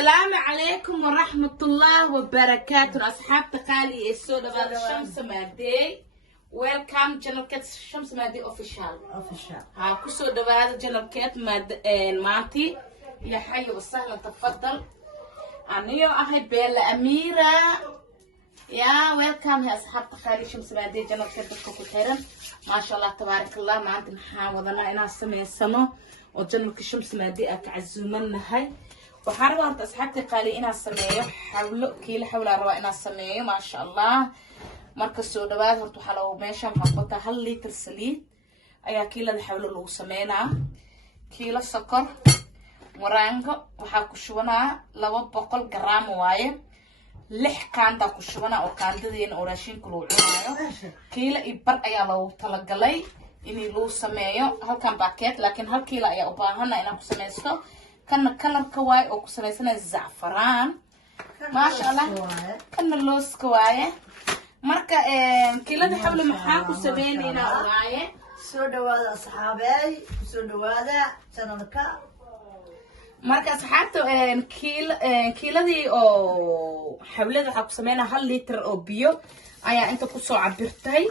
السلام عليكم ورحمة الله وبركاته. أصحاب تقالي السوداء بعد الشمس مادي. Welcome channel كات الشمس مادي official. ها كسوداء بعد channel كات ماد ماتي يا حي وسهلا تفضل. أنا أحد بيلا أميرة يا welcome يا أصحاب تقالي الشمس مادي channel كات كوكوتيرن ما شاء الله تبارك الله ما عندنا حاولنا إنا سمو وchannel الشمس مادي أكعزومنا هاي. waxaan rabaa horta asxaabta qaali inaan sameeyo xawlo kiila xawla rabaa inaan sameeyo ma sha Allah marka soo dhawaad horta waxa lagu meeshan waxaan ku taa 1 litir saliid ayaa kiilada xawlo lagu sameeynaa kiilo sokor waraango waxa ku shubanaa 200 gram waaye 6 qaanda ku shubanaa oo qaandadeena oo raashinka lagu cunaayo kiilo ibar ayaa lagu talagalay in lagu sameeyo halkan baakad laakiin hal kiilo ayaa u baahan inaan ku sameysto كنا كلر كواي أو كسميسنا الزعفران ما شاء الله كنا لوس كواي مركا كيلا ده حول محاكو سبينينا وراي سودوادا أصحابي سودوادا سنوكا مركا أصحابتو كيلا دي أو حول ده حاكو سبينا 1 لتر أو بيو أيا أنت كسو عبرتي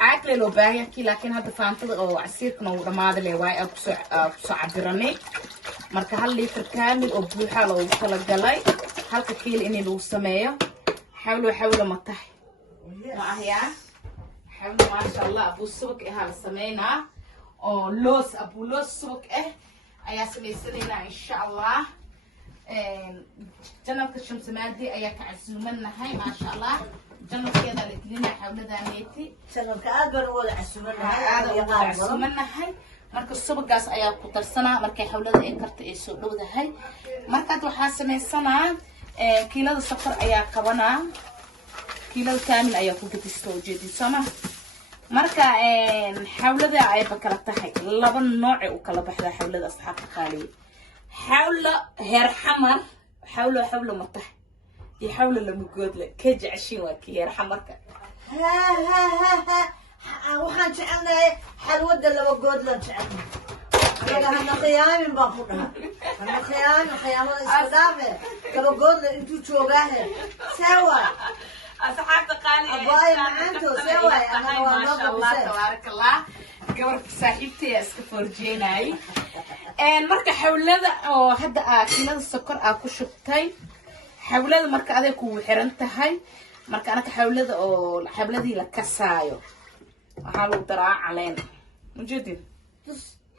عاكل لو باهي كي لكن هذا فانتد أو عصير كنا ورماد اللي واي كسو عبرني marka 1 litir kaamil oo buuxa loo kala galay halka kiil in lagu sameeyo xawlo ma tahay ma ahya xawlo ma sha Allah abu subak ah la sameeyna oo abu loos subak ah ayaa sameeysanayna insha Allah janalka shamsamaadi ayaa ka casuumanahay ma sha Allah janalkeeda la dilina xawladaanayti janalka aad baan wada casuumanahay marka subagaas ayaa ku darsanaa markay xawlada ay karta ay soo dhowdahay markaad waxa sameeysanaa kiilada sokor ayaa qabanaa kiilada kaamil ayaa ku gadisto jeedisana marka xawlada ay bakala tahay laba nooc oo kala baxda xawlada asxaabta qaali xawla heer xamar xawlo ma tahay iyo xawlo lama goodle ka jeceshin waa ki heer xamarka waxaan jecelnahay xalwada laba good la jecelnahay anaga hana khiyaamin baan ku dhahay hana khiyaamada isku dhaafe laba good la intuu joogaahe sawa asxaabta qaali abay maanto sawa ana waa Allah tabarakallah gabar saaxiibtay iska forjeenay marka xawlada oo hadda kiilada sokor ku shubtay xawlada marka aday ku xiran tahay marka anaka xawlada oo xawladii la kasaayo waxaa lagu daraa caleen mujeedin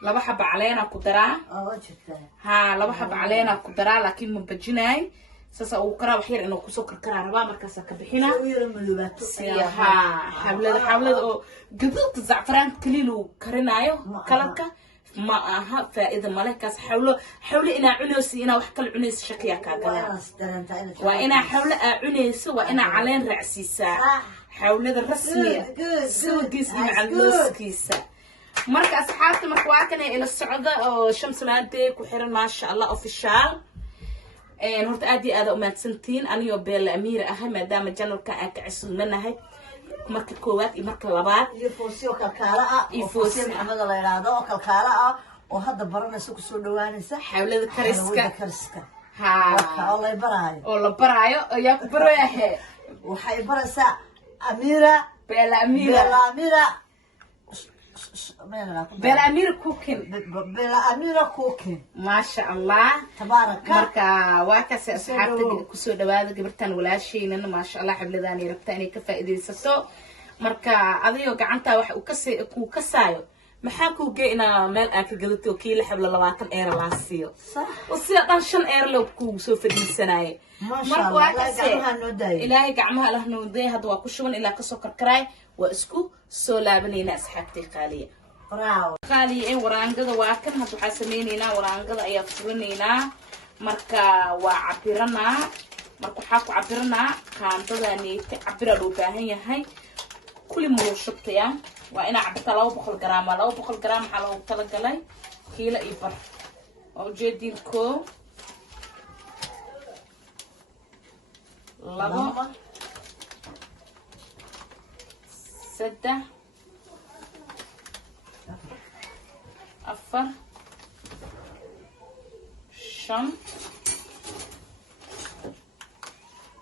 laba xaba caleena ku daraa ها laba xaba caleena ku daraa laakiin ma bajinaay sasa uu karaa wax yar inuu kusoo karkaraa rabaa markaas ka bixina ha xawlada oo gaduudka zacfaraan kaliya uu karinaayo kalanka ma aha faa'iido male kaas xawlo ina cunayso ina wax kale cunayso shakiya ka galaa waa ina xawlo cunayso waa ina caleen raacsiisa حولنا الرسمية سوقيس مع اللوسكيسة مركز أصحابتي مركواكنا إلى السعودة أو شمس مادك وحيرا ما شاء الله أوفيشال نورت أدي هذا أمات سنتين أنا يوبيل أميرة أهي ما دام الجنة كأك عسل منها هاي مركز كوات مركز لبات يفوسيو كالكالاء يفوسي محمد الله يرادو كالكالاء وهذا برنا سوق سودوانسة حول الكرسكة ها الله يبراهي والله برايو يا برايه وحي برسا أميرة بلا أميرة كوكين ما شاء الله تبارك مركا واكس أصحابتك كسو دوادا قبرتان ولا شيء لأنه ما شاء الله حبل ذاني ربتاني كفائدة سسو مركا أذيو قعنتا وح وكسايو محاكو جينا مال أكل قلتو كيل حبل 20 إير لاسيو صح وصير طن 5 إير لو كو سوف السنة ما شاء الله إلهي قعمها له نودي هذا وكشون إلى كسكر كراي واسكو سولا بنينا أصحابتي خالية خالية ورانقضة واكن هذا حاسمينينا ورانقضة أيا فسرنينا مركا وعبرنا مركو حاكو عبرنا كانتظا نيتي عبرا لوباهي هاي كل مروشبتيا وإنا عبتا 200 جرام 200 جرام حالو تلقلي كيلة إبر وجدين كو لبا 6 4 5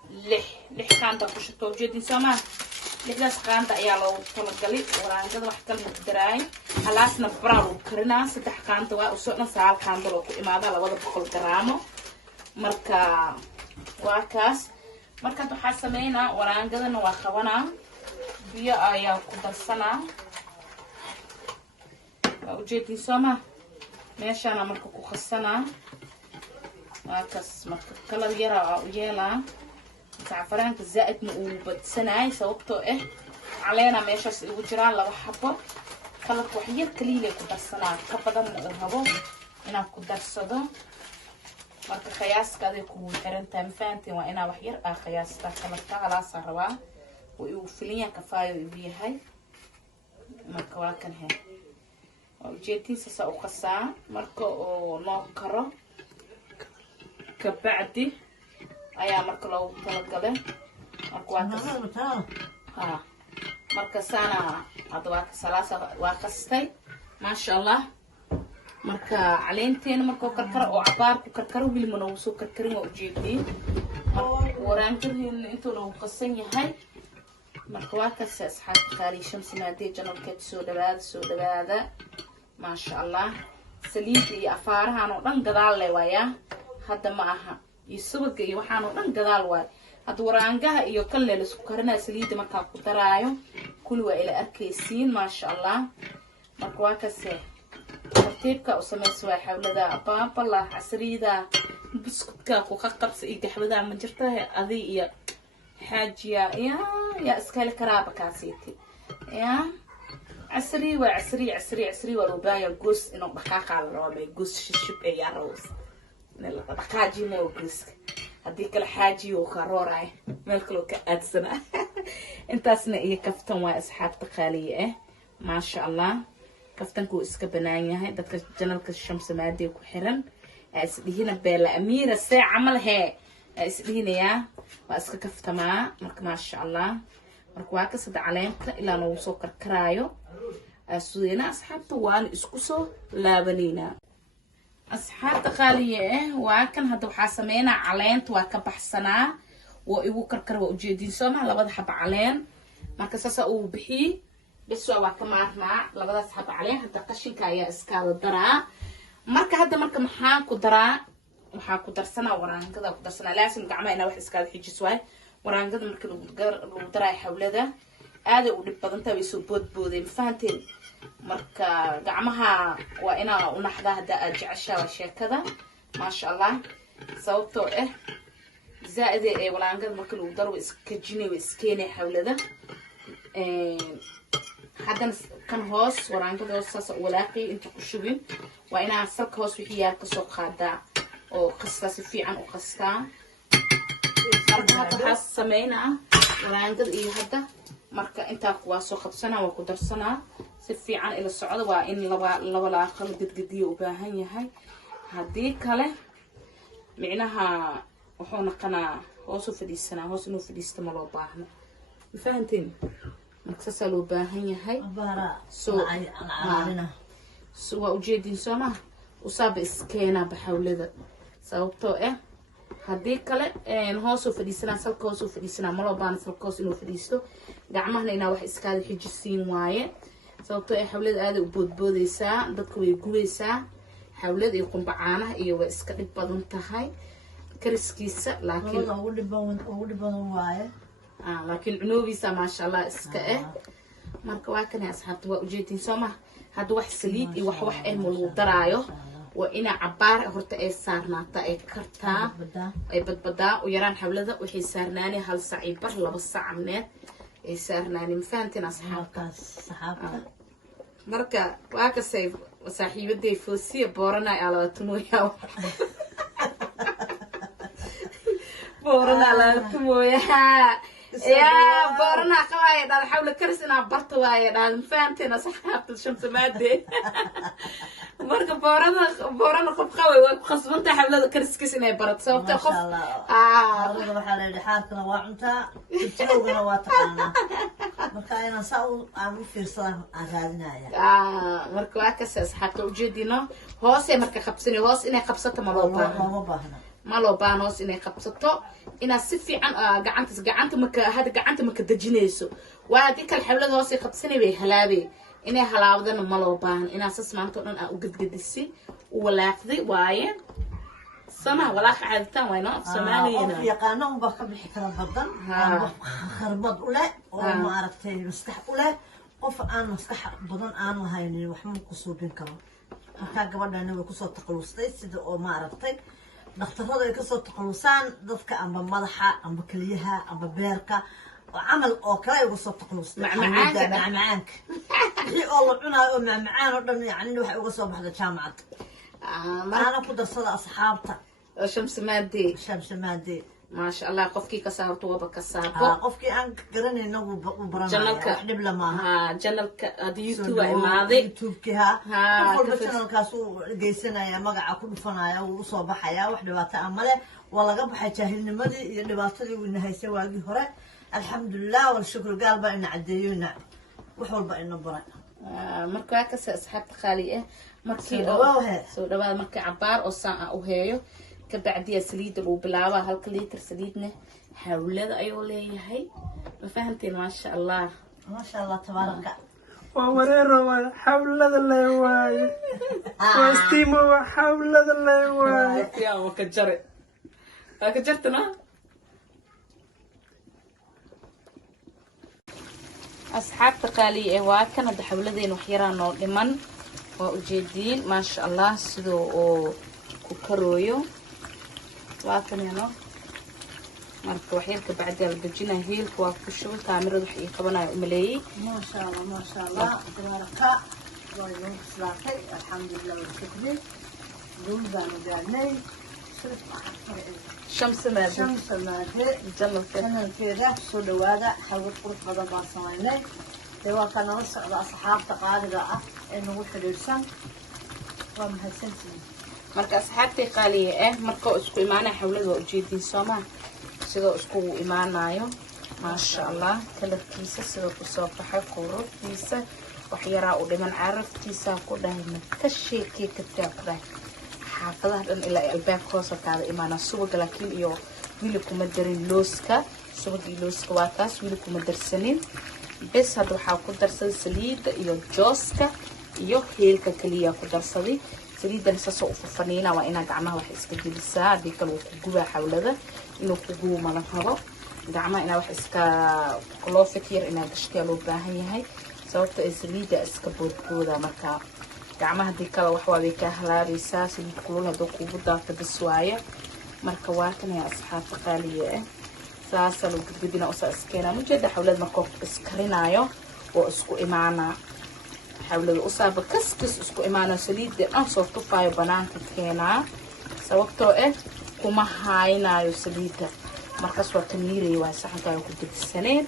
lix qaanda ku shubto ujeedin soomaa lixdaas qaanda ayaa loogu talagalay waraangada wax kale ma ku daraay halaasna baraa lagu karinaa 3 qaanda waa usoo dhan 9 qaanda loo ku imaada 200 garaamo marka waa kaas markaad waxaa sameynaa waraangadana waa qabanaa biyo ayaa ku darsanaa waa ujeedin soomaa meeshaana marka ku qasanaa waa kaas marka kala yara u yeelaa زعفرانك زائد وبتسناي سوقته علينا ماشاس ugu jiraan laba xabo kala waxyar kaliya ku darsanaa ka badan oo habo inaan ku darsado marka qiyaaskada ku xirantaa mafaanteen waa inaa wax yar qiyaasta kala taalaas rabaa oo filan ka faayo biyahay marka waa kan he oo jeetiisa soo qasaa marka oo loo karo ka bacdi ayaa marka loo talagalay marka waa marka sana adwa salaasa waa qastay ma sha Allah marka caleenteena marka karkar oo cabaar ku karkar wili ma noo soo karkarin oo jeedin waraanteen intuu loo qasan yahay marka waa ka asxaab qaali shamsi maadii janalkeed soo dhawaada ma sha Allah saliid iyo afaarahan oo dhan gadaal leewaya hadda ma aha يسوق iyo waxaan oo dhan gadaal waay had waraangaha iyo kan la isku karina saliid marka ku daraayo kul waa ila arkaysiin ma sha Allah marka waa ka see tartiibka u sameeyay waa xawlada baaba la casriida biskutka ku qabs iyo gaxwada ma jirta adii iyo xaajiya ya iskale karaaba kaasiti ya casri waa rubaaya goos inuu dhaqaaqa la rabo goos shishib ay aroos بقاجي موجس هديك الحاجي وخروراي مالك لو كأدسنا انت اسنا ايه كفتن واسحاب تقالية ما شاء الله كفتن كو اسك بنايا هاي دادك جنالك الشمس مادي وكحرن اسليهنا بيلا اميرة ساعة عمل هاي اسليهنا يا واسك كفتما مرك ما شاء الله مرك واكس عليك الى نوصو كركرايو اسوينا اسحاب طوال اسكسو لابنينا أصحاب تقالية وكان هذا وحاسمينا علين وكبحسنا وإيو كركر وجدين سوما لبدا حب علين مركزاسا أو بحي بس وكمارنا لبدا حب علين هذا قشن كايا إسكال الدراء مركا هذا مركا محاكو دراء محاكو درسنا وران كذا درسنا لازم قعمينا واحد إسكال حجي سواي وران كذا مركا الدراء حول ده هذا ودي بدنتا ويسو بود فهمتين marka gacmaha waa ina u naxda hada ajasha sheekada ma sha Allah sababtoo zaid ee walaangad marka lagu daro iska jinay iskeenay xawlada hadan kan hoos walaangad hoos walaaqi inta ku shubin waa ina salka hoos wixii yaar ka soo qaada oo qasta si fiican u qasta marka sameeyna walaangad iyo hada marka inta kuwa soo qabsana waa ku darsana في عن إلى الصعود وإن لولا خلق جديد وباهن يهاي هدي كله معناها وحنا قنا وصف في السنة وصنو في الاستمرار باهنا فهمتين مكسسلو باهن يهاي سو وجدين سما وصاب إسكينا بحول ذا سوبتو هدي كله نهوسو في السنة سلكوسو في السنة ملو بان سلكوس إنه في الاستو دعمهنا إنا واحد إسكال حجسين وايد sababtoo ay xawlada aad u boodboodaysaa dadku way gubaysaa xawlada iyo qumbacaanaha iyo way iska dhib badan tahay kariskiisa laakiin ugu dhiban waaye laakiin cunoobiisa ma sha Allah iska marka waa kan asxaabta waa ujeedin Soomaa hadda wax saliid iyo wax ma lagu daraayo waa ina cabaar horta ay saarnaata ay kartaa ay badbadaa u yaraan xawlada waxay saarnaanay hal saac iyo bar 2 saac amneed ay saarnaanay mafaanteen asxaabta marka waa ka say saaxiibaday foosiya boorana ay ala tumoya boorana la tumoya يا بورنا قواي دال حول كرسنا برت واي دال فهمتنا صحابت الشمس مادي مرك بورنا قف قوي وخصمت حول كرس كسنا برت سوت خف والله waxaa la dhaxalkana waa cunta joogana waa taqaana marka ina saaw aan u fiirsan aan raadinaya marka waa ka saas xaqo ujeedino hoose marka qabsani hoos inay qabsato ma loo baahna malo baanos inay qabsato ina si fiican gacanta maka dajinayso waa hadii kal xawlada hoos ay qabsanay way halaabay inay halaawdana malo baan ina sas maanto dhan u gadgadisi u walaaqday waaye sama walaaq caaditaan wayno Soomaaliyeena yaqaano ba ka bixi kara badan kharbad u leh oo ma aragtay maskax u leh qof aan maskax badan aan lahayn wax ma ku suubin karo marka gabadhana way ku soo taqalustay sida oo ma aragtay dhaqtarada ay ka soo taqalusaan dadka amba madaxa amba kaliyaha amba beerka oo amal oo kale ay ugu soo taqalustay macmacaanka wixii oo la cunayo oo macmacaan oo dhan yani waxa uga soo baxda jaamacad أنا قدر صلاة أصحابته شمس مادي ما شاء الله قفكي كسرت وبكسرت قفكي أنك قرني إنه وبرنامج حلب لما جنلك يوتيوب ماضي يوتيوب كها كل بشر كاسو جيسنا يا مقع كل فنايا وصباح حياة واحدة بتأمله والله قبل حيجاهلني مدي اللي باطلي وإنه هيسوي هذه هراء الحمد لله والشكر قلبه إن عديونا وحول بقى إنه برا مركا كاس أصحاب خالية markii soo dhawaad markii cabaar oo saan u heeyo ka bacdiya saliid oo bilaaba halka litir saliidna hawlada ayuu leeyahay ma fahanteen ma sha Allah tabaaraka waa wareero waa hawlada leeyahay waa stiimo waa hawlada leeyahay yaa ka jartana asxaabta qaaliye waa kana hawladeen wax yaraan oo dhiman وأجدين ما شاء الله سدو كوكرويو واكنينو مركو وحيلك بعد البجينا هيلك وكشو كاميرا وحي قبنا ملي ما شاء الله تبارك الله سلاقي الحمد لله والشكر دول بانو جاني شمس مادي جنة كده سودوادا حلوة قرط هذا باصميني دوا كان نص على أصحاب تقاليد إنه وحدرسان ومهسنتي marka asxaabtay qaaliye marka isku imaanay xawlada oo jeedin Soomaa sida isku imaanayo ma sha Allah kalarkiisa sida ku soo baxay quruxdiisa wax yara u dhiman caraftiisa ku dhahayna ka sheekay ka taaqday xaafadaha dhan ilaa albaabka hoos ka imaana suuqa laakiin iyo wili kuma darin looska suuqii looska waa taas wili kuma darsanin bes hada waxa ku darsaday saliida iyo jooska iyo heelka kaliya ku darsaday saliidan saso u fafaniina waa ina gacmaha wax iska gelisaa hadii kale uu ku guba xawlada inuu ku gubo ma la rabo gacmaha ina wax iska loo fikir ina gashka loo baahan yahay sababta ay saliida iska boodbooda marka gacmaha hadii kale wax waa ka halaabaysaa saliid kulul hadoo kugu daafto bas waaye marka waa kan ya asxaabta qaaliye saasa loo gudbina oo saaskeena mujada xawlad markoo iskarinayo oo isku imaana xawlada u saaba kaskas isku imaana saliida aan soo tufayo banaanka keena sababtoo kuma haynayo saliida markaas waa tamiiray waa saxanka ku dibsaneen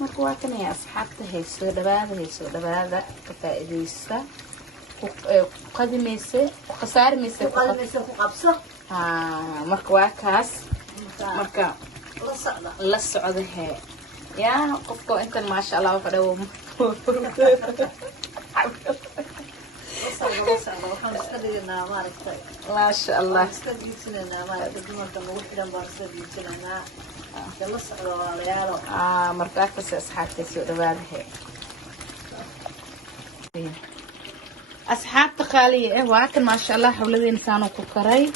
marka waa kan ya asxaabta heeso dhawaada ka faa'iideysa ku qadimayse ku khasaarmayse ku qabso marka waa kaas marka la socda hee yaa qofka intan ma sha Allah fadhawo ما شاء الله مركز أصحابتي سوء دوابه أصحاب تقالي واكن ما شاء الله حول إنسان وكوكري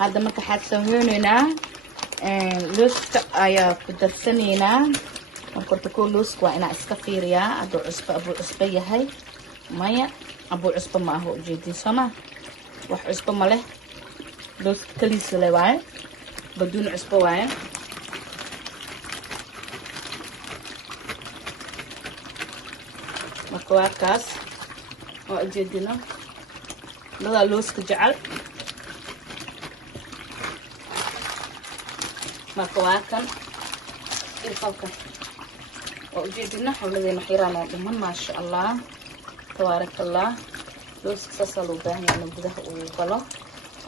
هذا ما تحت سوينا لوسك أيا بدرسنينا marka تكون لوسك وأنا أسكفيريا أدو عصبة أبو عصبة هاي مايا أبو عصبة ما هو جدي سما wax cusbo ma leh dos kaliis le waaye بدون cusbo waaye marka waa kaas oo jeedino lada looska jecel marka waa kan ilfalka oo jeedino xawladeena xiraan oo dhiman ma sha Allah tabaaraka Allah لوسك ساسلو باهي أنا بده وقلو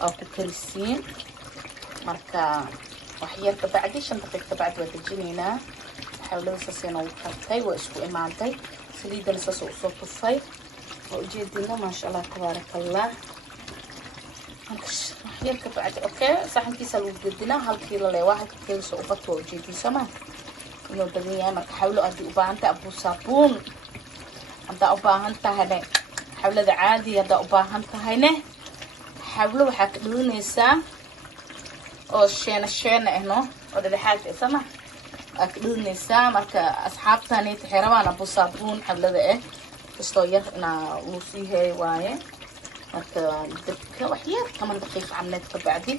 أو كريسين مركا وحيرك بعدي شنطتك بعد وتجينينا حاولوا ساسينا وقتي واسكو إمانتي سليدا ساسو صوت الصيف وجدنا ما شاء الله تبارك الله وحير كبعد اوكي صحن كيس لو قدنا هالكيلو لي 1 كيلو سو بطو جيتي سما انه بدنيا ما حاولوا ادي وباهنتا ابو صابون هدا وباهنتا هنا حاولة عادي هدا وباهنتا هنا حاولوا waxaa ka dhuunaysaa oo sheena ahno oo dhexaad isama ka dhuunaysaa marka asxaabtani xirabaan abu saabuun xawlada istoo yar ina uu siiyay waaye marka dabka wax yar 8 daqiiqo camleed ka bacdi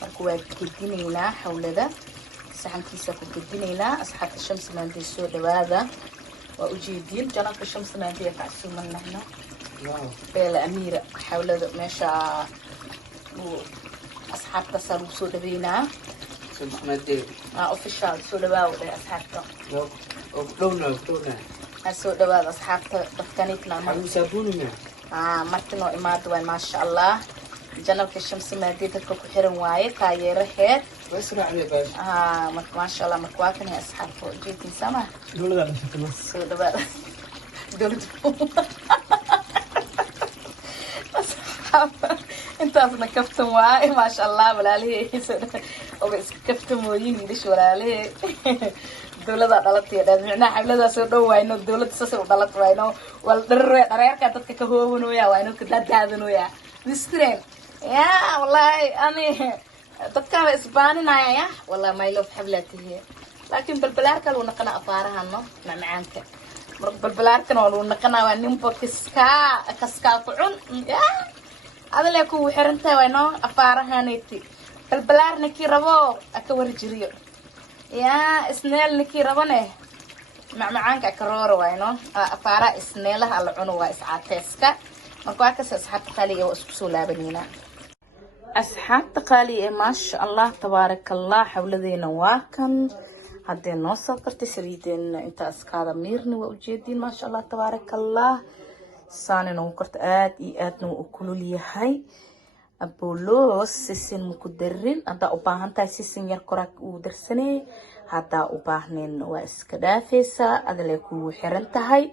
marka waa gedinaynaa xawlada saxankiisa ku gedinaynaa asxaabta shamsi maandii soo dhawaada waa u jeedin janabka shamsi maandii ka casuumanahna beela amiira xawlada meesha أصحابك صاروا سودا بينا. مادي. official سودا باوده أصحابك. لونا. سودا باوده أصحابك بكنيتنا. حلو سابوني. مرتنا إماد وين ما شاء الله. جنبك الشمس مادي تكو حرم وايد كاي رحيت. واسرع عليه باش. ما شاء الله مكواكن يا أصحابك جيتي سما. دولة على شكل. سودا باوده. دولة. انت اصلا كفتم واي ما شاء الله ولا ليه وبس كفتم وين ليش ولا ليه دولة ضلت يا دمعنا حبلة سودو وينو دولة سسر ضلت وينو والدرير كانت كهون ويا وينو كذا هذا ويا نسترين يا والله أنا تذكر إسباني نايا والله ما يلوف حبلتي هي لكن بالبلار كانوا نقنا أفارها إنه معانك بالبلار كانوا نقنا ونيم كسكا قعون يا هذا اللي يكون حرنته وينو أفارها نيتي البلار نكي ربو أكور جريو يا إسنيل نكي ربونه معانك أكرور وينو أفارا إسنيلها على عنو وإسعاتيسكا مكواكس أصحاب تقالي وأسكسو لابنينا أصحاب تقالي ما شاء الله تبارك الله حول ذي نواكن هدين نوصل كرتي سريدين انت أسكادا ميرني وأجيدين ما شاء الله تبارك الله ساني نو كرت آد نو أكلو ليهاي أبولو سيسين مكدرين هدا أباهنتا سيسين يركوراك ودرسني هدا أباهنين وإسكدافيسا هذا ليكو حرنتهاي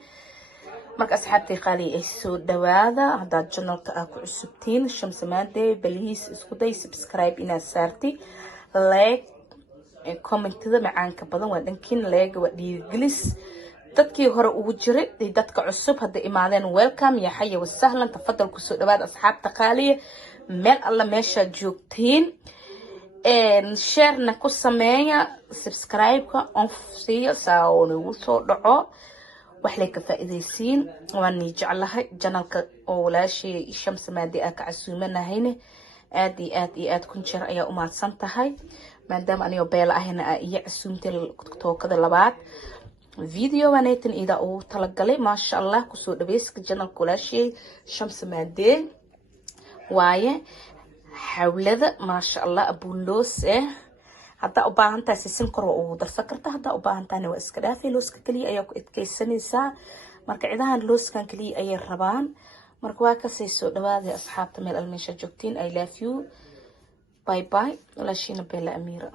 marka asxaabtay qaali ay soo dhawaada hada channelka aad ku cusubtiin Shamsi Maande baliis isku day subscribe ina saarti like comment-da macaanka badan waa dhankiin like waa dhiirigelis dadkii hore ugu jiray dadka cusub hada imaadeen welcome ya hayya wasahlan tafadal ku soo dhawaada asxaabta qaali meel alla meesha joogtiin share na ku sameeya subscribe-ka on siiya saaw nagu soo dhaco waxlay ka faa'iideysiin waan jeclahay channelka oo walaashii Shamsi Maande ka casuumanahayne aad kun jeer ayaa u maadsan tahay maadaama aniga beel ahna iyo casuumtay tookada labaad video waneetan ida uu talagalay ma sha Allah ku soo dhaweyska channelka walaashii Shamsi Maande waaye xawlada ma sha Allah abulos hada u baahantahay sisin kor oo darsan kartaa hada u baahantahay waa iska dhaafay looska kaliya ayaa ku adkeysanaysaa marka ciidahan looskan kaliya ay rabaan marka waa ka soo dhawaada asxaabta meel almeesha joogtiin I love you bye bye walaashina Bella Amira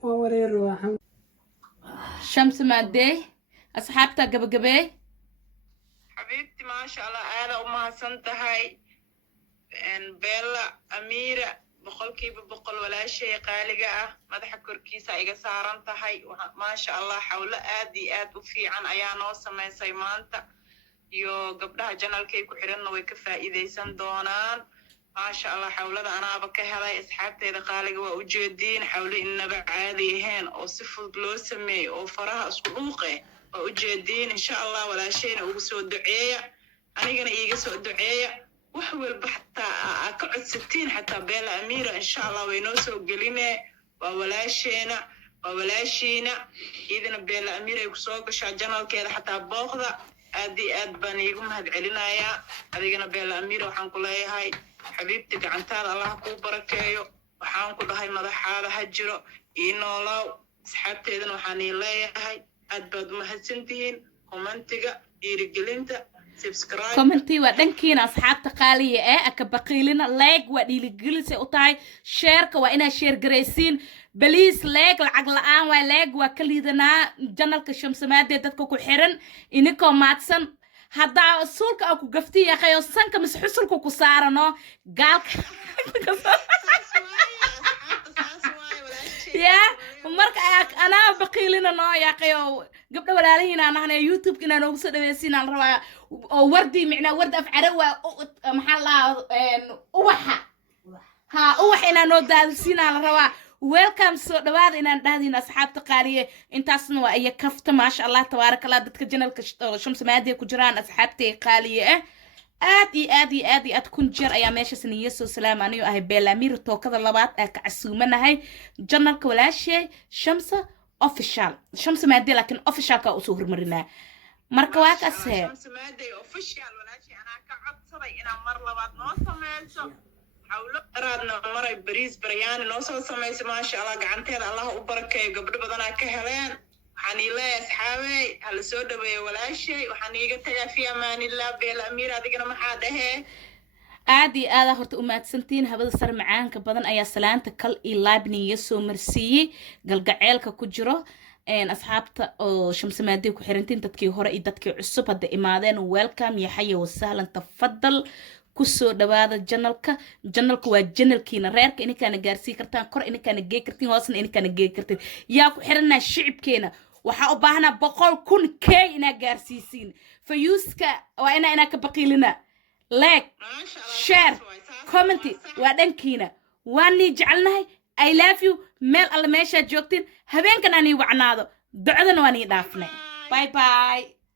wareer waxaan Shamsi Maande asxaabta gabagabe حبيبتي ما شاء الله أنا أمها سنتهاي Bella Amira boqolkiiba boqol walaashay qaaliga ah madaxa korkiisa iga saaran tahay ma sha Allah xawlo aad iyo aad u fiican ayaa noo sameysay maanta iyo gabdhaha channelkay ku xiranna way ka faa'iideysan doonaan ma sha Allah xawlada anaaba ka helay asxaabteeda qaaliga waa u jeedin xawlo inaba caadi ahayn oo si fudud loo sameeyo oo faraha isku dhuuqay waa u jeedin insha Allah walaashayna ugu soo duceeya anigana iiga soo duceeya wax walba xataa ka codsatiin xataa Bella Amira insha Allah way noo soo gelinay waa walaashiina idina Bella Amira ay ku soo gashaa channelkeeda xataa booqda aad baan iigu mahadcelinayaa adigana Bella Amira waxaan ku leeyahay xabiibti gacantaada Allah ku barakeeyo waxaan ku dhahay madaxaada ha jiro noolow asxaabteedana waxaan leeyahay aad baad mahadsantihiin commentiga dhiirigelinta subscribe كومنتي ودنكينا أصحاب تقالية أكبقيلنا لايك وديلجلسي أطاي شيرك وإنا شير جريسين بليس لايك العقل آن ولايك وكليدنا جنرال كشمس مادة تدكو حرن إنكو ماتسن haddaa suulka aa ku gafti yaqayo sanka mise xusulka ku saarano gaalka ya marka anaa baqiilina noo yaqayo gabdha walaalihiin aan ahnay youtube inaan ugu soo dhaweysiin aan rabaa oo wardi micnaa wardi af carawa maxaa la uwaxa ha uwax inaan noo daadisiin aan rabaa welcome soo dhawaada inaan dhahdin asxaabta qaaliye intaasna waa iya kafta maasha allah tabaaraka allah dadka janalka shamsa maadiya ku jiraan asxaabtay qaaliye aad kun jeer ayaa meeshaas niyo soo salaam aniyo ahay beelamir tookada labaad ee ka casuumanahay janalka walaashay shamsa official shamsa maadiya laakiin official ka usoo hormarinaa marka waa kaasee shamsa maadiya official walaashay anaa ka codsaday inaan mar labaad noo sameeyso hawlo daraadna maray bariis baryaani noo soo samayso maasha allah gacanteeda allah u barakeeyo gabdho badanaa ka heleen waxaan iileeyahay asxaabey hala soo dhaweeyo walaashay waxaan iiga tagaa fi amaanillah beel amiir adigana maxaa dhahee aad iyo aad horta u mahadsantiin habada sar macaanka badan ayaa salaanta kal iyo laabniya soo marsiiyey galgaceelka ku jiro asxaabta oo shamsa maadiya ku xirantiin dadkii hore iyo dadkii cusub hadda imaadeen welcome ya xaya wasahlan tafadal kusoo dhawaada janalka waa janalkiina reerka ininkaana gaarsii kartaan kor ininkaana gee kartiin hoosna ininkaana gee kartiin yaa ku xiranaa shicibkeena waxaa u baahanaa 100,000 inaa gaarsiisiin fayuuska waa inaa ka baqiilina like share comment waa dhankiina waan nii jecelnahay I love you meel alle meeshaad joogtiin habeenkan aan ii wacnaado ducadana waan ii dhaafnay bye bye